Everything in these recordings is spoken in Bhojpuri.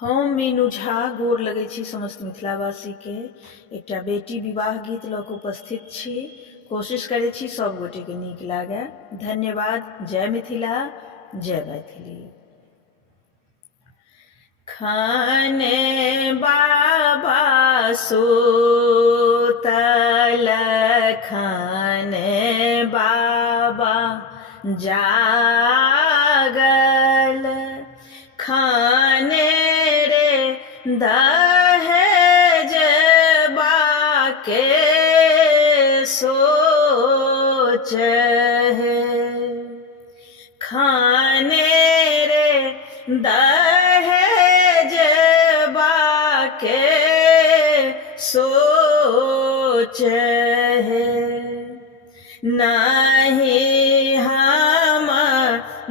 हम मीनू झा गोर लगै छी समस्त मिथिलावासी के। एकटा बेटी विवाह गीत लऽ कऽ उपस्थित छी। कोशिश करै छी सब गोटे के नीक लागे। धन्यवाद। जय मिथिला, जय मैथिली। खाने बाबा सुतल, खाने बाबा जागल, खाने रे दहेज बाके सोच है, खाने रे दहेज बाके सोच है। नहीं हम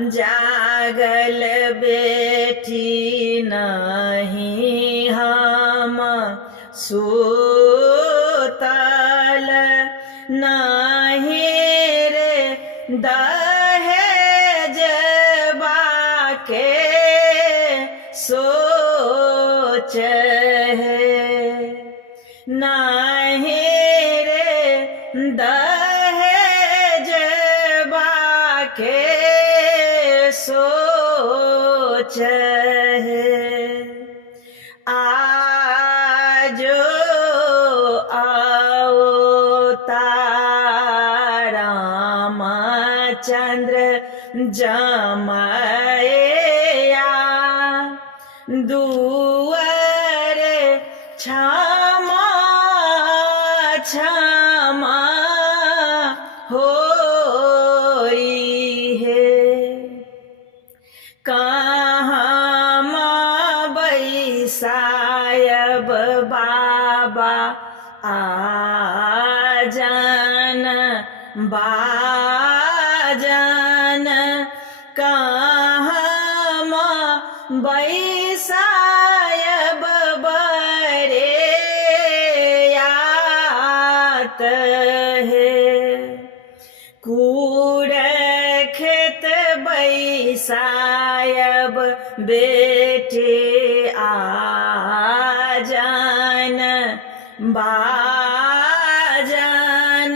जागल बेटी, नहीं हम सुतल, नहीं रे दहेज बाके सोच है, नहीं रे दहेज बाके सोच है। आजो रामचंद्र जमैया, दुअर क्षमा क्षमा होई है। कहाँ बैसायब बाबा आजन बाजन, कहाँ बैसायब बरे यात है। कूड़ खेत बैसायब बेटे आजन बाजन,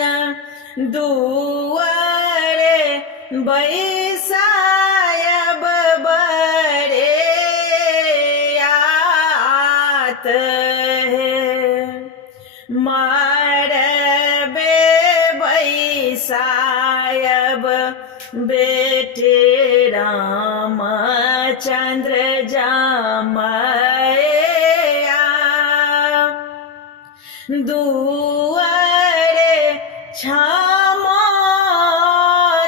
दुअर बैसायब बरे यात है। मारबे बैसायब बेटे रामचंद्र जमैया, दुअर क्षमा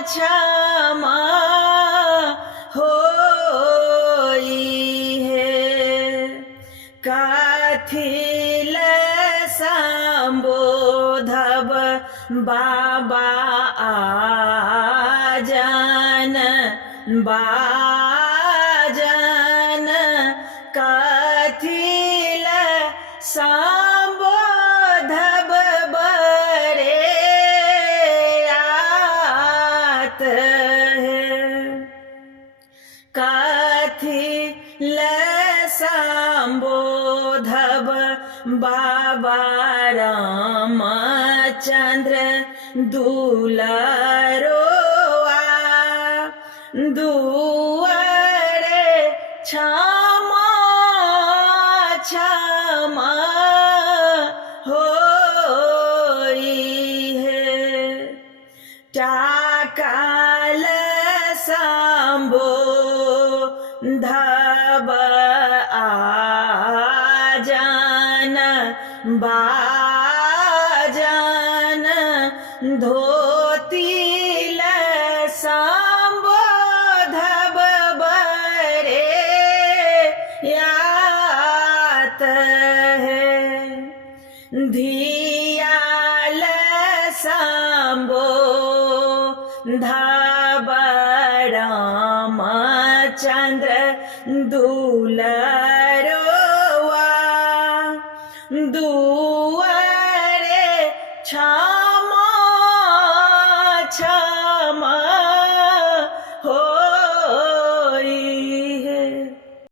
क्षमा होई है। कथिल संबोधब बाबा आजन बाजन, कथिल संबोधब बरे यात है। कथिल संबोधब बाबा रामचंद्र दुलरोआ, दुअर क्षमा क्षमा होई है। टाकल संबोधब आजन बाजन, धोतिल संबोधब बरे यात है। धियाल संबोधब रामचंद्र दुलरोआ,